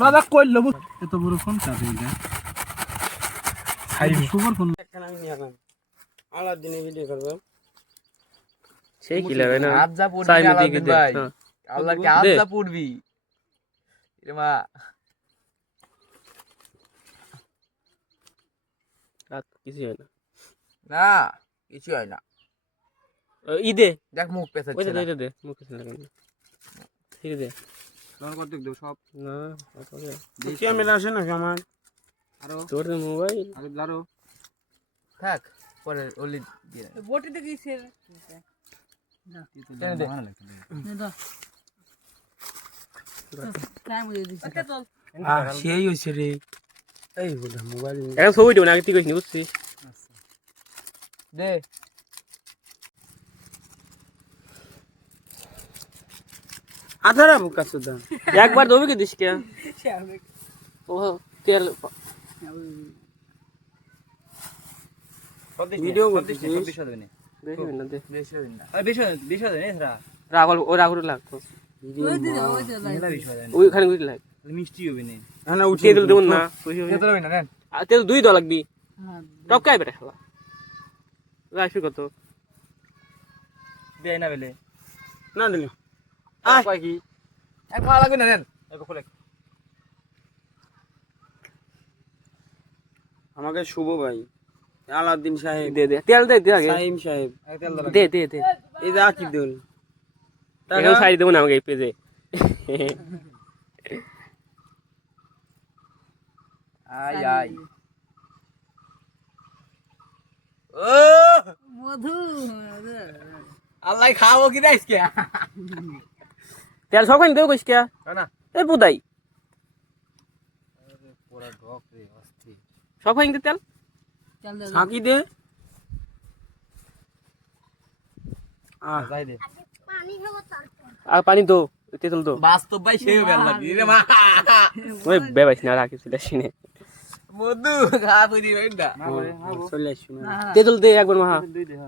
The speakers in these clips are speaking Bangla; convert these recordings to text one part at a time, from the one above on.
দাদা কইল এত বড় ফোন কাটে এটা সুপার ফোন একটা আমি নিয়ে গেলাম আলাদিনে ভিডিও করব সেই কি লাগে না আজ যা পড়বি আলাদিন ভাই আল্লাহকে আজ যা পড়বি রে মা রাত কিছু হয় না না কিছু হয় না ঈদে দেখ মুখ পেছাচ্ছে ওইটা দে দে মুখ পেছাচ্ছে লাগে ঠিক দে লোন কত দেব সব না ক্যামেরা আছে না আমার আর তোর মোবাইল আর দাঁড়ো থাক পরে ওলি দিয়ে বটি তো কিছে টেনে দে দাও টাইম হয়ে দিছে চল সেই হইছে রে এই বড় মোবাইল এখন ছবি দেব না আগে তুই কইছিস বুঝছিস দে আধারা বুকা সুদা একবার দেবি কি দিস কে ও তেল ভিডিও করতেছিস বেশি না দে বেশি হবে না রাগল ও রাগল লাগতো ওই দিও ওই দিও ওইখানে গুলি লাগ মিষ্টি হবে না না উঠিয়ে দিল দেবন না খেতে হবে না নেন তেল দুই দ লাগবি হ্যাঁ টপকাই বেটা শালা রাইফি কত দেই না বেলে না দিলি কয় কি এক খাওয়া লাগবে না নেন এক খুলে আমাকে শুভ ভাই আলাউদ্দিন সাহেব দে দে তেল দে দে আগে সাইম সাহেব এক তেল দাও দে দে দে এই যে আকিবুল এখন সাইড দেবো না আমাকে এই পেজে আই আই ও মধু আল্লাহ খাবো কি রাইস কে তেল সবখানে দেবো কইস কে না এই বুদাই পুরা ঢক রে অস্থি সবখানে দে তেল চল দে সাকি দে যাই দে আর পানি দো তেল দো বাস্তব ভাই সেই বেল লাগি রে মা ওই বেবাইস না রাখিস সিনে মধু খা তুই ভাই না চলে আসছি না তেল দে একবার মা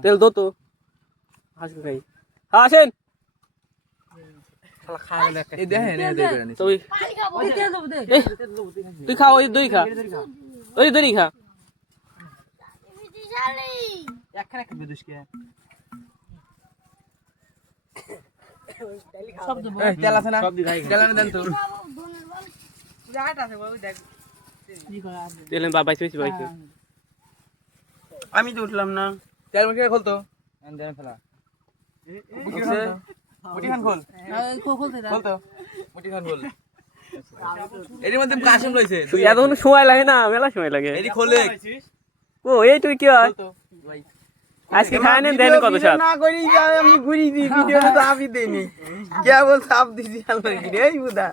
তেল দো তো হাসি খাই আসেন শালা খায় না এই দেখেন এই দেখেন তুই ওই তেল দেব দে তুই খা ওই দই খা ওই দই খা একখানে একটা বিদুস কে সব দেব এই তেল আছে না তেল আনে দেন তো জায়গাটা আছে ওই দেখ কি করা আছে তেল বাবাই তুই বাইছে আমি তো উঠলাম না তেল মুখে খোল তো এন দেন ফেলা মুটি খান খোল খুলতে দাও খোল তো মুটি খান খোল এর মধ্যে কাশিম রইছে তুই এতক্ষণ সময় লাগে না মেলা সময় লাগে এরি খোলে ও এই তুই কি হয় তো ভাই আজকে খায় নেন দেন কত সাত না করি যাবে আমি ঘুরি দি ভিডিওটা তো আপনি দেইনি কেবল সাপ দিছি আল্লাহ কি রে এই বুদা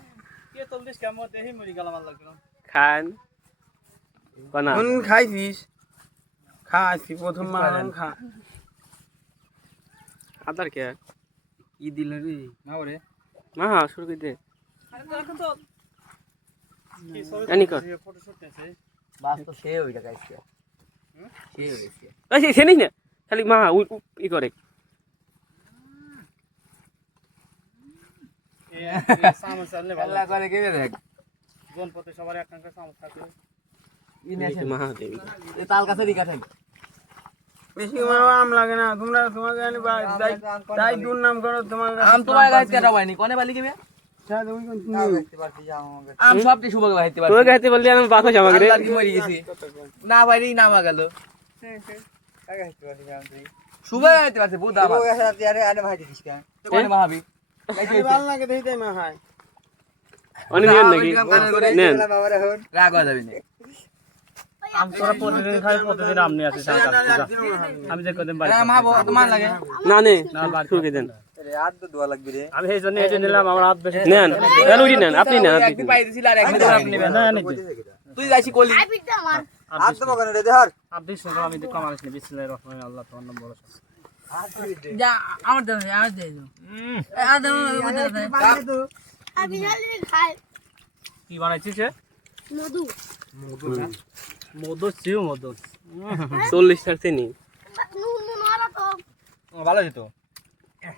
কে চলদিস কেমন দেহি মরি গেলাম আল্লাহ খান কোনা কোন খাইছিস খাইছি প্রথম মান খা আদার কে কি দিল রে না ওরে মা শুরু করে দে জানি কর বাস্তব সে ওইটা গাইছে সে হইছে ওই সে নেই না খালি মা ই করে আল্লাহ করে কে দেখ কোন পথে সবার একটা সামস থাকে ইনেছে মা দেবী এই তাল কাছে দিকা থাক বেশি আম লাগে না তোমরা তোমাকে জানি তাই দূর নাম করো তোমাকে আম তোমার গাইতে কেটা হয়নি কোনে বালি কেবে আম সবটি শুভ গাইতে পারছি তোর গাইতে বললি আমি বাসা জামা করে আল্লাহ কি মরি গেছি না বাইরেই নামা গেল শুভ গাইতে পারছে বহুত দাম তো কোনে মাহাবি ভালো লাগে দেই দেই মা হয় অনেক নেন নাকি নেন রাগ হয়ে যাবে না আম তোরা প্রতিদিন খাই প্রতিদিন আম নিয়ে আসিস আমি যে কদিন বাড়ি মা তোমার লাগে না নে শুরু করে দেন আমি এই জন্য এটা নিলাম আমার হাত বেশি নেন কেন উঠি নেন আপনি নেন আপনি একদিন পাই দিছিল আর একদিন আপনি নেবেন না নিতে তুই যাইছি কলি আপনি শুনো আমি তো কামালিস নি বিসমিল্লাহির রহমানির আল্লাহ তোমার নাম বলো যা আমার দাও আর দে দাও আর দাও আমি জানি খাই কি বানাইছিস মধু মধু চিও মধু 40 টাকা নি নুন নুন হলো তো ভালো যেত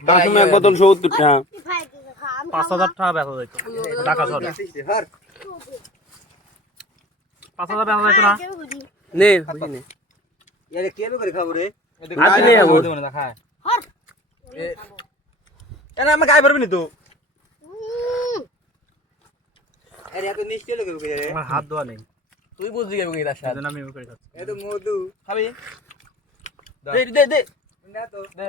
কাকিমা এক বোতল 70 টাকা। ভাই খা আমি 5,000 টাকা বেচা যাইত ঢাকা শহরে 5,000 বেচা যাইত না কেউ বুঝি নে বুঝি নে এরে কে করে খাবো রে আজ নে আবো হর এনা আমরা গায় পারবি না তো উম, আরে এত নিশ্চয় লোকে করে রে আমার হাত ধোয়া নেই তুই বুঝলি কেমন কি তার সাথে সেজন্য আমি করে খাচ্ছি এত মধু খাবি দে দে দে দে না তো দে